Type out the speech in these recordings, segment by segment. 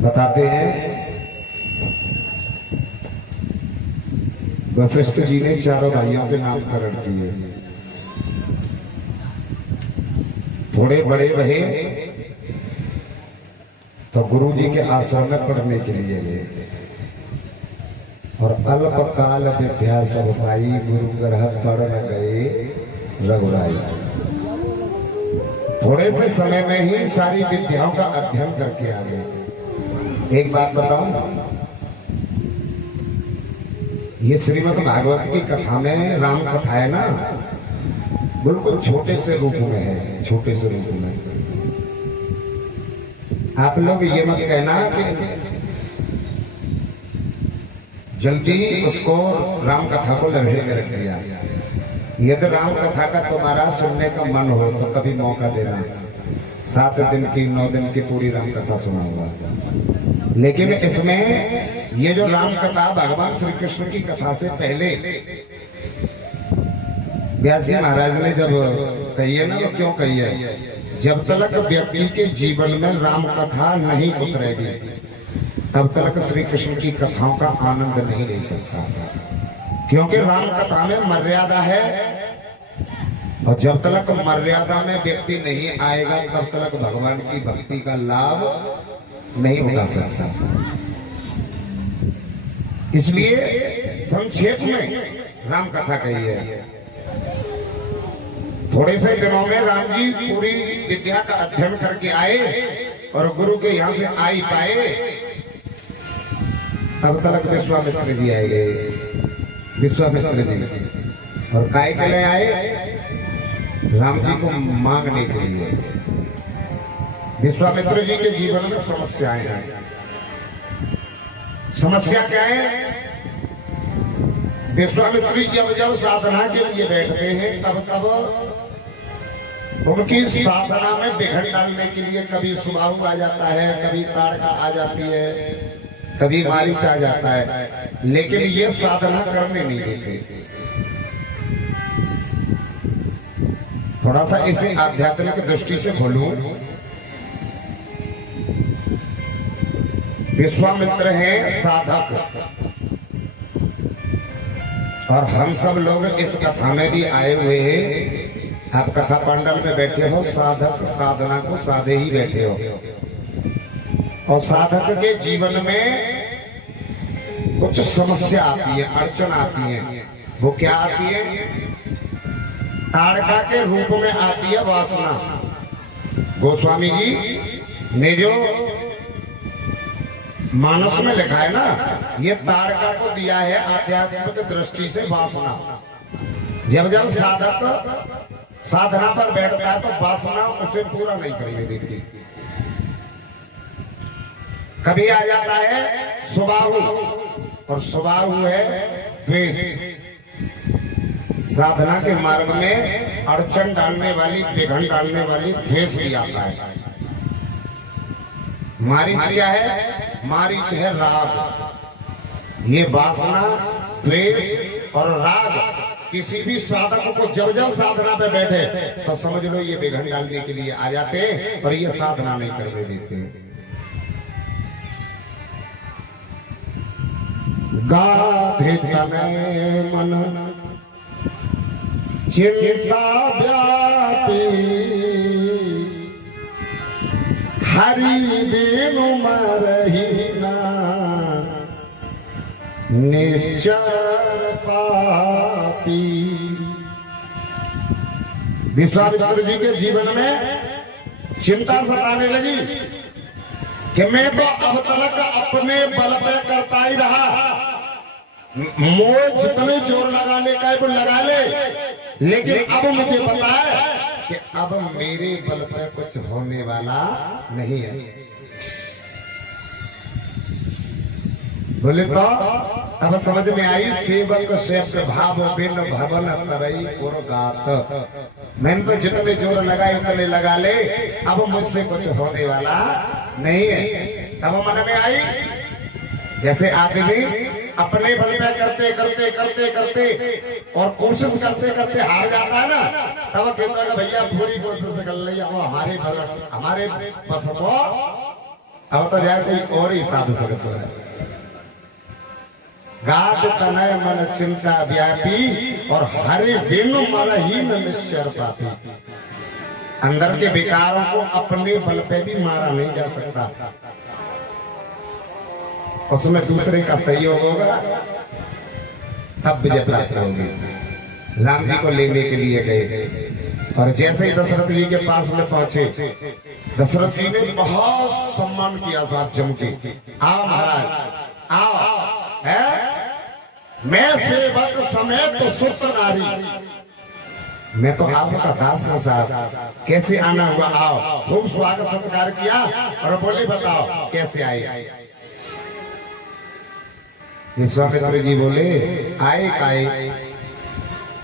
बताते हैं वशिष्ठ जी ने चारों भाइयों के नामकरण किए। थोड़े बड़े भले तो गुरु जी के आश्रम में पढ़ने के लिए गए और अल्पकाल विद्या सब पाई, गुरु ग्रह पढ़ न गए रघुराई। थोड़े से समय में ही सारी विद्याओं का अध्ययन करके आ गए। एक बात बताऊं, ये श्रीमद् भागवत की कथा में राम कथा है ना, बिल्कुल छोटे से रूप में है, छोटे से रूप में। आप लोग ये मत कहना कि जल्दी उसको राम कथा को लपेट के रख दिया। यदि राम कथा का तुम्हारा सुनने का मन हो तो कभी मौका देना, 7 दिन की 9 दिन की पूरी राम कथा सुनाऊंगा। लेकिन इसमें ये जो राम कथा भगवान श्री कृष्ण की कथा से पहले व्यास जी महाराज ने जब कही है ना, वो क्यों कही है? जब तक व्यक्ति के जीवन में राम कथा नहीं उतरेगी तब तक श्री कृष्ण की कथाओं का आनंद नहीं ले सकता, क्योंकि राम कथा में मर्यादा है और जब तक मर्यादा में व्यक्ति नहीं आएगा तब तक भगवान की भक्ति का लाभ नहीं उठा सकता। इसलिए संक्षेप में राम कथा कही है। थोड़े से दिनों में राम जी पूरी विद्या का अध्ययन करके आए और गुरु के यहाँ से आ ही पाए, तब तक विश्वामित्र जी आए गए। विश्वामित्र जी और काय के लिए आए? राम जी को मांगने के लिए। विश्वामित्र जी के जीवन में समस्याएं हैं। समस्या क्या है? विश्वामित्र जी जब साधना के लिए बैठते हैं तब उनकी साधना में विघटन डालने के लिए कभी सुबाहु आ जाता है, कभी ताड़का आ जाती है, कभी मारीच आ जाता है, लेकिन ये साधना करने नहीं देते। थोड़ा सा इसे आध्यात्मिक दृष्टि से खोलूं। विश्वामित्र हैं साधक और हम सब लोग इस कथा में भी आए हुए हैं। आप कथा पंडल में बैठे हो, साधक साधना को साधे ही बैठे हो और साधक के जीवन में कुछ समस्या आती है, अड़चन आती है। वो क्या आती है? ताड़का के रूप में आती है वासना। गोस्वामी जी ने जो मानस में लिखा है ना, ये ताड़का को दिया है आध्यात्मिक दृष्टि से वासना। जब जब साधक साधना पर बैठता है तो वासना उसे पूरा नहीं करने देती। कभी आ जाता है सुबाहु, और सुबाहु है द्वेष। साधना के मार्ग में अड़चन डालने वाली, विघन डालने वाली द्वेष भी आता है। मारीच क्या है? मारीच है राग। ये वासना, द्वेष और राग किसी भी साधक को जब जब साधना पे बैठे तो समझ लो ये विघन डालने के लिए आ जाते हैं और ये साधना नहीं करने देते। गाधे तनय मन चिंता व्यापी, हरि बिनु मरहि ना निश्चर पापी। विश्वामित्र जी के जीवन में चिंता सताने लगी कि मैं तो अब तक अपने बल पे करता ही रहा, मोह जितने जोर लगाने का वो लगा ले, लेकिन अब मुझे पता है कि अब मेरे बल पे कुछ होने वाला नहीं है। बोले तो अब समझ में आई, सेवक से प्रभाव बिन भवन तरई पुरगात। मैंने तो जितने जोर लगाए उतने लगा ले, अब मुझसे कुछ होने वाला नहीं है। तब मन में आई, जैसे आदमी अपने बल पे करते करते करते करते और कोशिश करते करते हार जाता है ना, तब कहता है भैया पूरी कोशिश कर ली, अब हमारे बस को अब तो जाए कोई और ही साध सकता है। गाद तनय मन चिंता व्यापी और हरि बिन मर ही न निश्चर पापी। अंदर के विकारों को अपने बल पे भी मारा नहीं जा सकता, उसमें दूसरे का सहयोग होगा तब विजय प्राप्त होगी। राम जी को लेने के लिए गए और जैसे ही दशरथ जी के पास में पहुंचे, दशरथ जी ने बहुत सम्मान किया साहब जम के। आओ महाराज आओ, है मैं सेवक समेत तो सुत नारी, मैं तो आपका दास हूं साहब, कैसे आना हुआ? आओ। खूब स्वागत सत्कार किया और बोले बताओ कैसे आए? विश्वामित्र जी बोले आए काए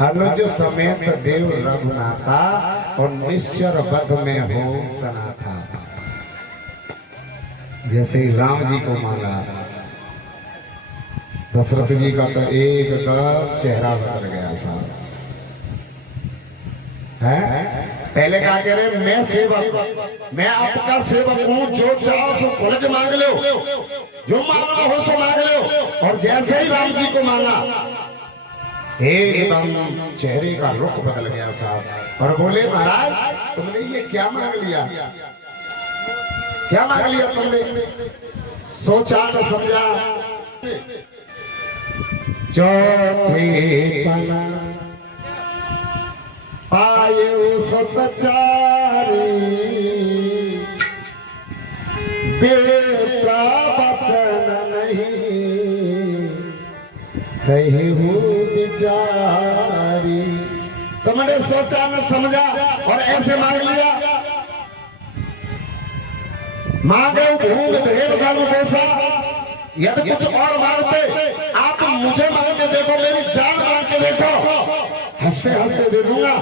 अनुज समेत देव रघुनाथा और निश्चर बध में हो सनाथा। जैसे ही राम जी को मांगा, दशरथ जी का तो एकदम चेहरा बदल गया साहब। है पहले क्या कह रहे, मैं सेवक, मैं आपका सेवक हूं, जो चाहो सो खोल के मांग लो, जो मांगना हो सो मांग लो। और जैसे ही राम जी को मांगा, एकदम चेहरे का रुख बदल गया साहब और बोले महाराज तुमने ये क्या मांग लिया? क्या मांग लिया तुमने? सोचा तो समझा। चौथे पना पाये सतचारी, बेटा वचन नहीं कही हूँ बिचारी। तुमने सोचा न समझा और ऐसे मांग लिया। मांगे भूमि धेर गालू बेसा, यदि कुछ और मांगते आप मुझे मांग के देखो, मेरी जान मांग के देखो, हंसते हंसते दे दूंगा।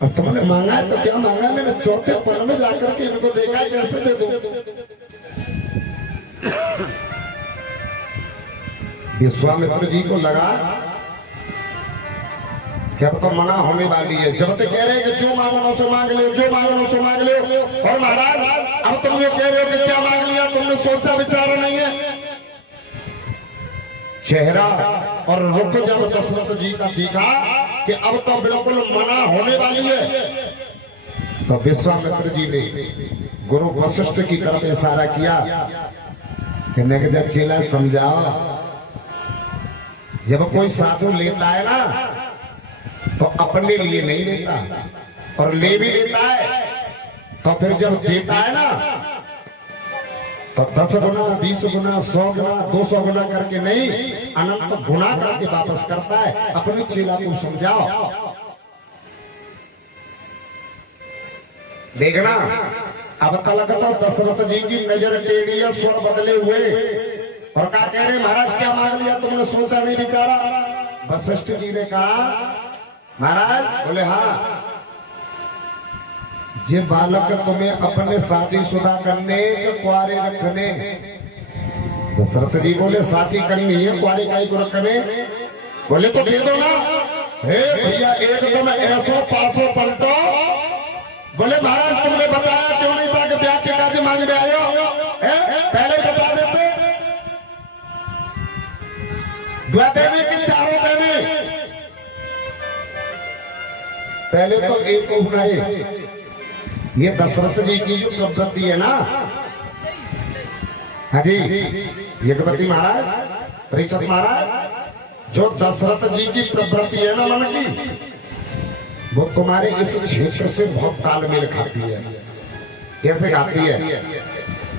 और तुमने मांगा है तो क्या मांगा? मैंने चौथे पल में जाकर के इनको देखा, कैसे दे दूं? विश्वामित्र जी को लगा कि अब तो मना होने वाली है। जब तक कह रहे हैं कि जो मांगना उसे मांग लो, जो मांगना उसे मांग लो, और महाराज अब तुम ये कह रहे हो कि क्या मांग लिया? तुमने सोचा विचारा नहीं है। चेहरा और रुख जब दशरथ जी का दिखा कि अब तो बिल्कुल मना होने वाली है, तो विश्वामित्र जी ने गुरु वशिष्ठ की तरफ इशारा किया, कहने के जब चेला समझाओ, जब कोई साधु लेता है ना तो अपने लिए नहीं लेता, और ले भी लेता है तो फिर जब देता है ना तो 10 गुना 20 गुना 100 गुना 200 गुना करके नहीं, अनंत गुना करके वापस करता है। अपने चेला को समझाओ। देखना अब तलक तो दशरथ जी की नजर टेढ़ी है, स्वर बदले हुए, और क्या कह रहे महाराज क्या मांग लिया तुमने? सोचा नहीं विचारा? वशिष्ठ जी ने कहा महाराज, बोले हाँ, जे बालक तुम्हें अपने शादीशुदा करने के कुआरे रखने। दशरथ जी बोले शादी करनी है, कुआरे का ही रखने? बोले तो दे दो ना। हे भैया एकदम ऐसो पासो पलटो। बोले महाराज तुमने बताया क्यों नहीं था कि ब्याह के काजे मांगने आए हो? पहले बता देते। देने की चारों देने, पहले तो एक को बनाए। ये दशरथ जी की जो प्रवृत्ति है ना, हाँ जी यज्ञपति महाराज, परीक्षित महाराज, जो दशरथ जी की प्रवृत्ति है ना मन की, वो तुम्हारे इस क्षेत्र से बहुत तालमेल खाती है। कैसे खाती है?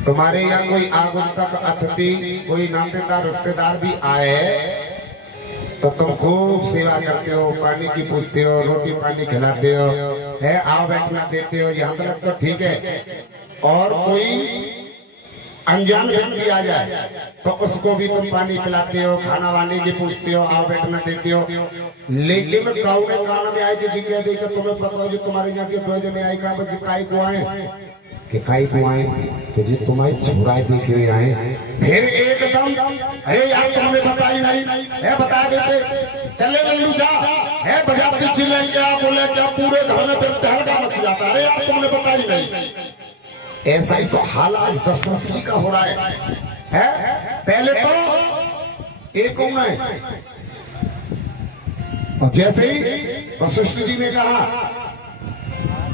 तुम्हारे यहाँ कोई आगंतुक अतिथि, कोई नातेदार रिश्तेदार भी आए तो तुम खूब सेवा करते हो, पानी की पूछते हो, रोटी पानी खिलाते हो, है आओ बैठना देते हो, यहाँ तक तो ठीक है। और कोई अनजान व्यक्ति आ जाए तो उसको भी तुम पानी पिलाते हो, खाना वाने की पूछते हो, आओ बैठना देते हो। लेकिन गाँव में गाना में आए कि जी कह दे कि तुम्हें पता हो जो तुम्हारे यहाँ के 2 जने आए, कहा बच्चे काई को आए कि काई को आए कि जी तुम्हारी छुड़ाई देखे हुए आए। फिर एकदम अरे यार तुमने बताई नहीं है, बता देते, चले लल्लू जा है बजाते चिल्ले क्या बोले क्या, पूरे घर में फिर तहलका मच जाता। अरे यार तुमने बताई नहीं। ऐसा ही तो हाल आज दशरथ जी का हो रहा है? पहले तो एक में, और जैसे ही वशिष्ठ जी ने कहा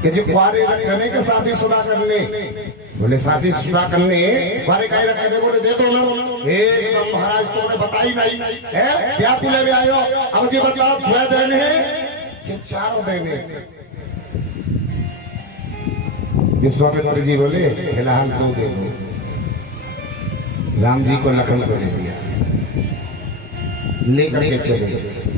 कि जो कुआरे रखने के शादीशुदा करने, बोले शादीशुदा करने कुआरे काहे रखने, बोले दे दो ना। एकदम महाराज तो उन्हें बता ही नहीं है, क्या पुले में आयो, अब जी बताओ धुआ देने कि चारों देने। विश्वामित्र जी बोले फिलहाल दो दे दो। राम जी को लखन को दे दिया, लेकर के चले।